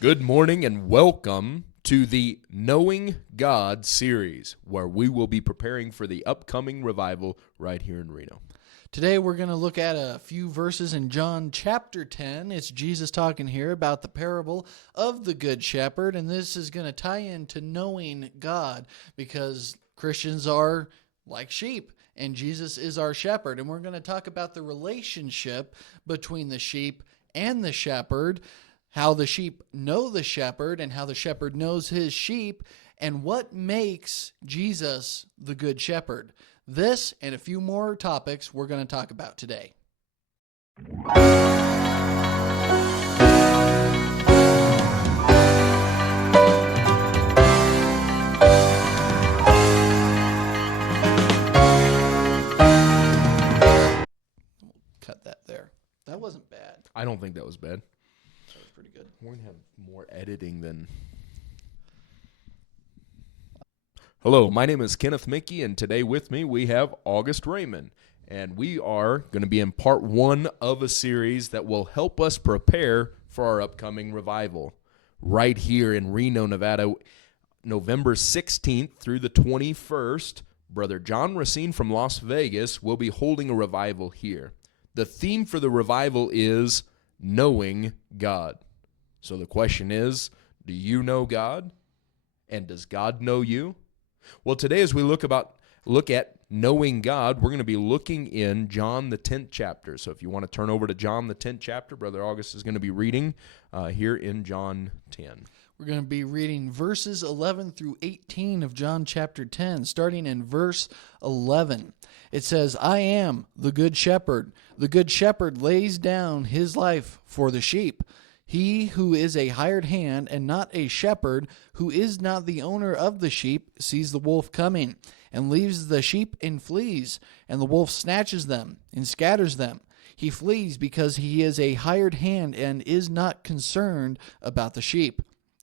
Good morning and welcome to the Knowing God series, where we will be preparing for the upcoming revival right here in Reno. Today we're going to look at a few verses in John chapter 10. It's Jesus talking here about the parable of the Good Shepherd, and this is going to tie into knowing God because Christians are like sheep, and Jesus is our shepherd. And we're going to talk about the relationship between the sheep and the shepherd, how the sheep know the shepherd and how the shepherd knows his sheep, and what makes Jesus the Good Shepherd. This and a few more topics we're going to talk about today. Cut that there. That wasn't bad. I don't think that was bad. That was pretty good. We're going to have more editing than... Hello, my name is Kenneth Mickey, and today with me we have August Raymond. And we are going to be in part one of a series that will help us prepare for our upcoming revival. Right here in Reno, Nevada, November 16th through the 21st, Brother John Racine from Las Vegas will be holding a revival here. The theme for the revival is knowing God. So the question is, do you know God? And does God know you? Well, today as we look at knowing God, we're going to be looking in John the 10th chapter. So if you want to turn over to John the 10th chapter, Brother August is going to be reading here in John 10. We're going to be reading verses 11 through 18 of John chapter 10, starting in verse 11. It says, I am the good shepherd. The good shepherd lays down his life for the sheep. He who is a hired hand and not a shepherd, who is not the owner of the sheep, sees the wolf coming, and leaves the sheep and flees, and the wolf snatches them and scatters them. He flees because he is a hired hand and is not concerned about the sheep.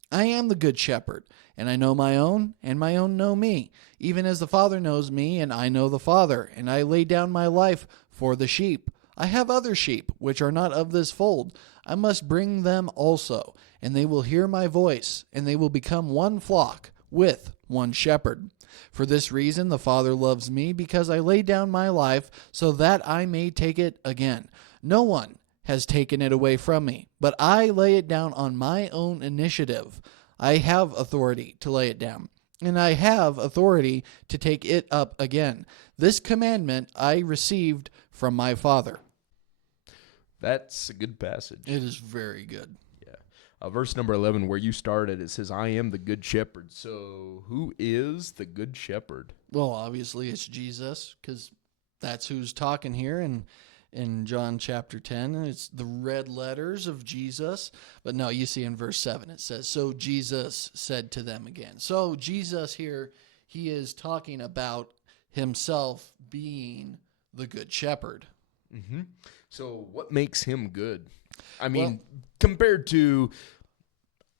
I am the good shepherd, and I know my own, and my own know me, even as the Father knows me, and I know the Father, and I lay down my life for the sheep. I have other sheep, which are not of this fold. I must bring them also, and they will hear my voice, and they will become one flock with one shepherd. For this reason the Father loves me, because I lay down my life so that I may take it again. No one has taken it away from me, but I lay it down on my own initiative. I have authority to lay it down, and I have authority to take it up again. This commandment I received from my Father. That's a good passage. It is very good. Yeah. Verse number 11, where you started, it says, I am the good shepherd. So who is the good shepherd? Well, obviously it's Jesus, because that's who's talking here in John chapter 10. It's the red letters of Jesus. But no, you see in verse 7 it says, so Jesus said to them again. So Jesus here, he is talking about himself being the good shepherd. Mm-hmm. So what makes him good? I mean, compared to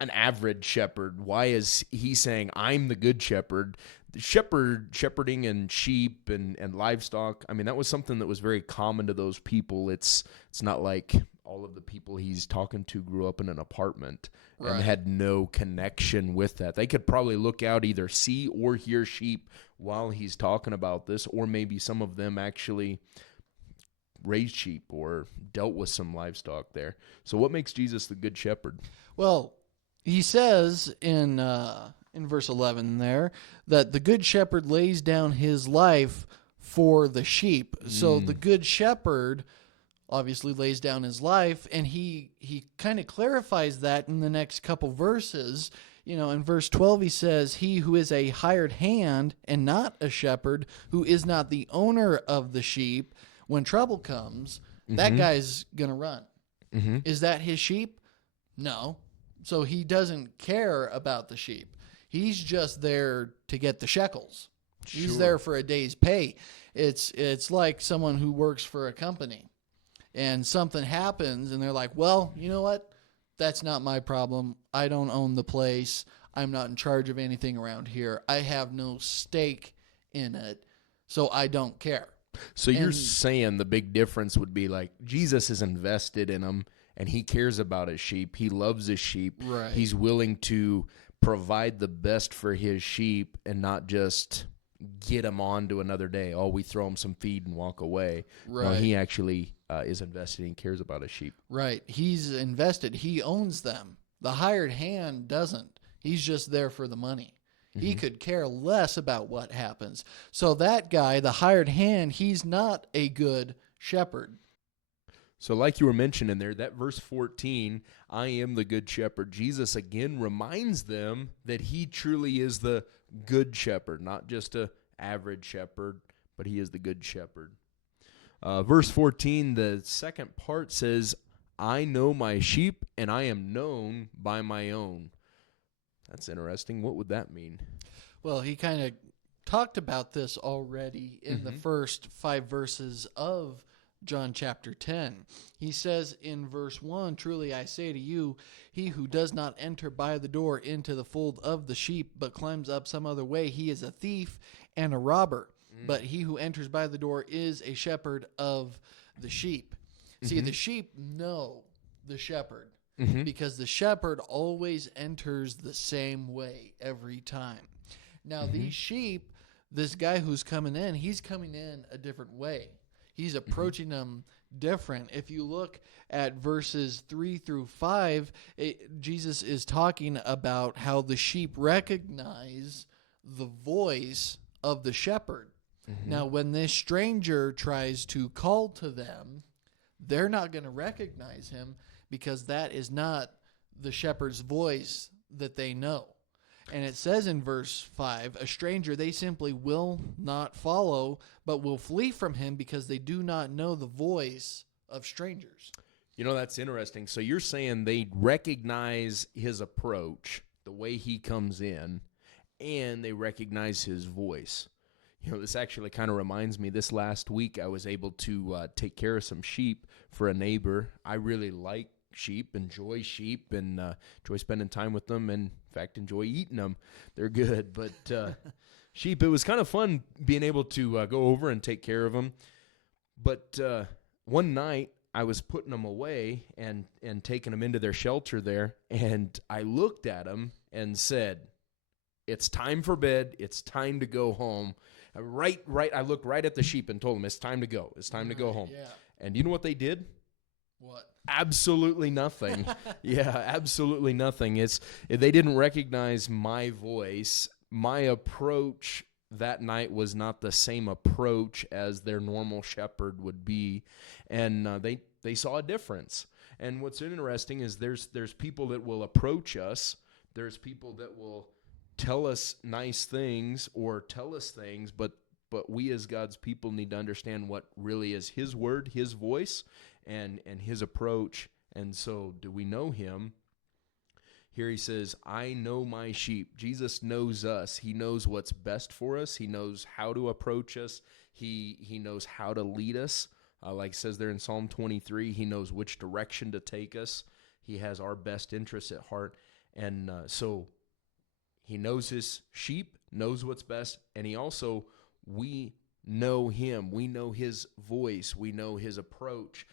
an average shepherd, why is he saying, I'm the good shepherd? The shepherding and sheep and livestock, I mean, that was something that was very common to those people. It's not like all of the people he's talking to grew up in an apartment and had no connection with that. They could probably look out, either see or hear sheep while he's talking about this, or maybe some of them actually raised sheep or dealt with some livestock there. So what makes Jesus the good shepherd? Well, he says in verse 11 there that the good shepherd lays down his life for the sheep. So the good shepherd obviously lays down his life, and he kind of clarifies that in the next couple verses. You know, in verse 12 he says, he who is a hired hand and not a shepherd, who is not the owner of the sheep, when trouble comes, that guy's going to run. Mm-hmm. Is that his sheep? No. So he doesn't care about the sheep. He's just there to get the shekels. Sure. He's there for a day's pay. It's like someone who works for a company and something happens and they're like, well, you know what? That's not my problem. I don't own the place. I'm not in charge of anything around here. I have no stake in it, so I don't care. So you're saying the big difference would be like Jesus is invested in them, and he cares about his sheep. He loves his sheep. Right. He's willing to provide the best for his sheep and not just get them on to another day. Oh, we throw them some feed and walk away. Right. No, he actually is invested and cares about his sheep. Right. He's invested. He owns them. The hired hand doesn't. He's just there for the money. He could care less about what happens. So that guy, the hired hand, he's not a good shepherd. So like you were mentioning there, that verse 14, I am the good shepherd. Jesus again reminds them that he truly is the good shepherd, not just a average shepherd, but he is the good shepherd. Verse 14, the second part says, I know my sheep and I am known by my own. That's interesting. What would that mean? Well, he kind of talked about this already in the first 5 verses of John chapter 10. He says in verse 1, truly I say to you, he who does not enter by the door into the fold of the sheep, but climbs up some other way, he is a thief and a robber. But he who enters by the door is a shepherd of the sheep. See, the sheep know the shepherd. Because the shepherd always enters the same way every time. Now, these sheep, this guy who's coming in, he's coming in a different way. He's approaching them different. If you look at verses 3 through 5, Jesus is talking about how the sheep recognize the voice of the shepherd. Now, when this stranger tries to call to them, they're not going to recognize him, because that is not the shepherd's voice that they know. And it says in verse 5, a stranger they simply will not follow, but will flee from him because they do not know the voice of strangers. You know, that's interesting. So you're saying they recognize his approach, the way he comes in, and they recognize his voice. You know, this actually kind of reminds me, this last week I was able to take care of some sheep for a neighbor. I really like sheep, enjoy sheep, and enjoy spending time with them, and in fact enjoy eating them. They're good. But sheep, it was kind of fun being able to go over and take care of them. But one night I was putting them away and taking them into their shelter there, and I looked at them and said, it's time for bed, it's time to go home. Right, I looked right at the sheep and told them, it's time to go, it's time to go home. Yeah. And you know what they did? What? Absolutely nothing. Yeah, absolutely nothing. They didn't recognize my voice. My approach that night was not the same approach as their normal shepherd would be, and they saw a difference. And what's interesting is there's people that will approach us. There's people that will tell us nice things or tell us things, but we as God's people need to understand what really is his word, his voice, and his approach. And so, do we know him? Here he says, I know my sheep. Jesus knows us. He knows what's best for us. He knows how to approach us. He knows how to lead us. Like it says there in Psalm 23, he knows which direction to take us. He has our best interests at heart. And so he knows his sheep, knows what's best, and we know him. We know his voice. We know his approach.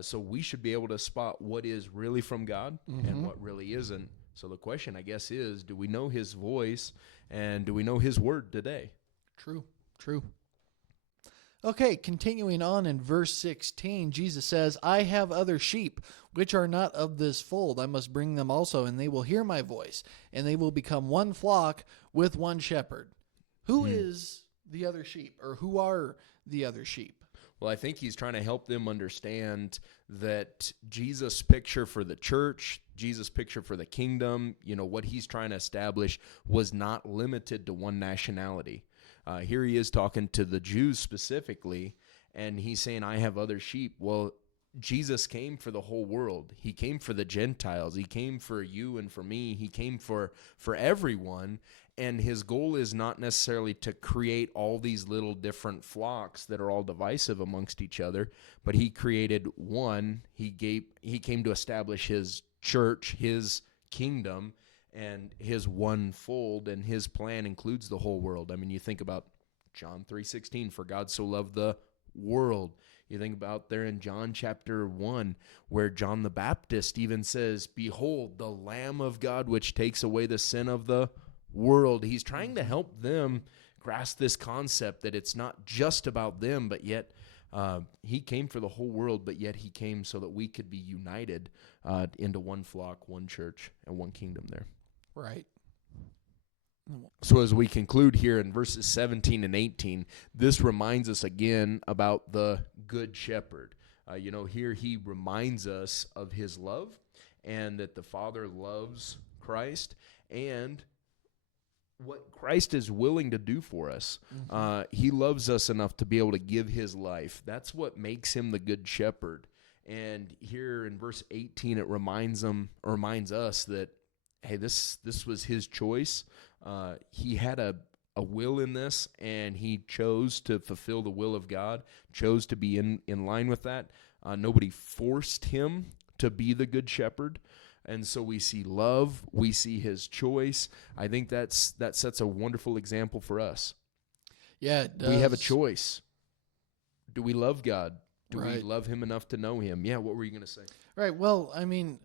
So we should be able to spot what is really from God and what really isn't. So the question, I guess, is, do we know his voice, and do we know his word today? True. Okay, continuing on in verse 16, Jesus says, I have other sheep, which are not of this fold. I must bring them also, and they will hear my voice, and they will become one flock with one shepherd. Who is the other sheep, or who are the other sheep? Well, I think he's trying to help them understand that Jesus' picture for the church, Jesus' picture for the kingdom, what he's trying to establish was not limited to one nationality. Here he is talking to the Jews specifically, and he's saying, I have other sheep. Well, Jesus came for the whole world. He came for the Gentiles. He came for you and for me. He came for everyone, and his goal is not necessarily to create all these little different flocks that are all divisive amongst each other, but he created one. He came to establish his church, his kingdom, and his one fold, and his plan includes the whole world. I mean, you think about John 3:16, for God so loved the world. You think about there in John chapter 1, where John the Baptist even says, "Behold, the Lamb of God, which takes away the sin of the world." He's trying to help them grasp this concept that it's not just about them, but yet he came for the whole world, but yet he came so that we could be united into one flock, one church, and one kingdom there. Right. So as we conclude here in verses 17 and 18, this reminds us again about the Good Shepherd. Here he reminds us of his love and that the Father loves Christ and what Christ is willing to do for us. He loves us enough to be able to give his life. That's what makes him the Good Shepherd. And here in verse 18, it reminds us that, hey, this was his choice. He had a will in this, and he chose to fulfill the will of God, chose to be in line with that. Nobody forced him to be the Good Shepherd. And so we see love, we see his choice. I think that sets a wonderful example for us. Yeah, it does. We have a choice. Do we love God? Do we Right. love him enough to know him? Yeah, what were you going to say? Right. Well, I mean,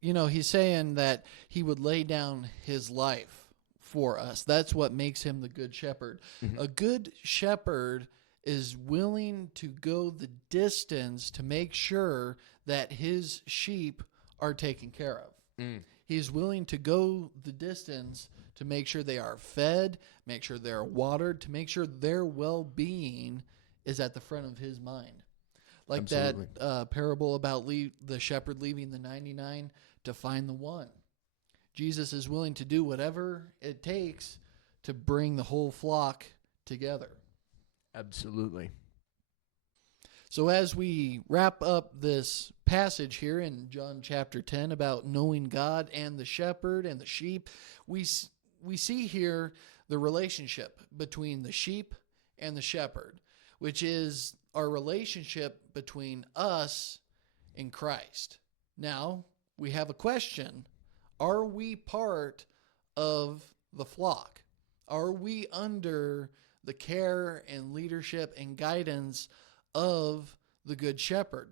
he's saying that he would lay down his life for us. That's what makes him the Good Shepherd. Mm-hmm. A good shepherd is willing to go the distance to make sure that his sheep are taken care of. He's willing to go the distance to make sure they are fed, make sure they're watered, to make sure their well-being is at the front of his mind. Like Absolutely. that parable about the shepherd leaving the 99 to find the one. Jesus is willing to do whatever it takes to bring the whole flock together. Absolutely. So as we wrap up this passage here in John chapter 10 about knowing God and the shepherd and the sheep, we see here the relationship between the sheep and the shepherd, which is our relationship between us and Christ. Now, we have a question. Are we part of the flock? Are we under the care and leadership and guidance of the Good Shepherd?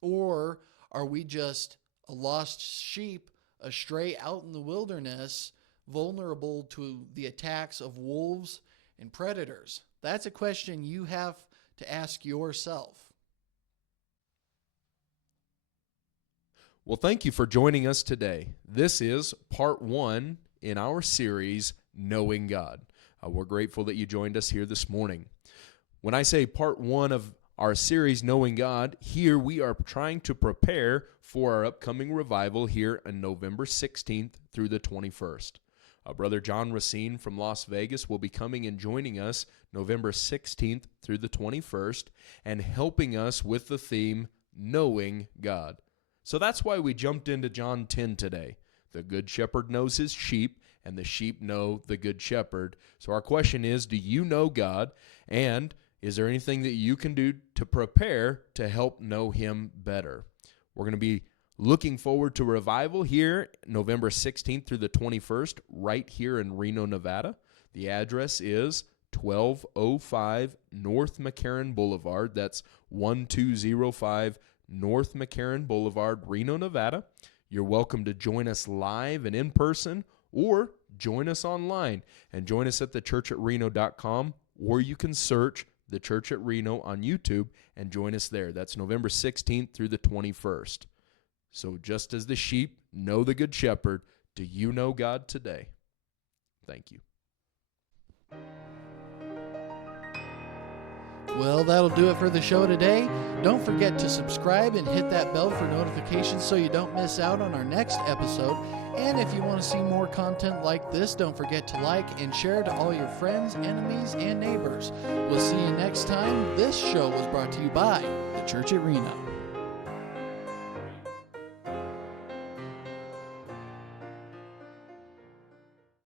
Or are we just a lost sheep astray out in the wilderness, vulnerable to the attacks of wolves and predators? That's a question you have to ask yourself. Well, thank you for joining us today. This is part 1 in our series, Knowing God. We're grateful that you joined us here this morning. When I say part 1 of our series, Knowing God, here we are trying to prepare for our upcoming revival here on November 16th through the 21st. Brother John Racine from Las Vegas will be coming and joining us November 16th through the 21st and helping us with the theme, Knowing God. So that's why we jumped into John 10 today. The Good Shepherd knows his sheep, and the sheep know the Good Shepherd. So our question is, do you know God? And is there anything that you can do to prepare to help know him better? We're going to be looking forward to revival here November 16th through the 21st right here in Reno, Nevada. The address is 1205 North McCarran Boulevard. That's 1205 North McCarran Boulevard, Reno, Nevada. You're welcome to join us live and in person, or join us online and join us at thechurchatreno.com, or you can search The Church at Reno on YouTube and join us there. That's November 16th through the 21st. So just as the sheep know the Good Shepherd, do you know God today? Thank you. Well, that'll do it for the show today. Don't forget to subscribe and hit that bell for notifications so you don't miss out on our next episode. And if you want to see more content like this, don't forget to like and share to all your friends, enemies, and neighbors. We'll see you next time. This show was brought to you by The Church at Reno.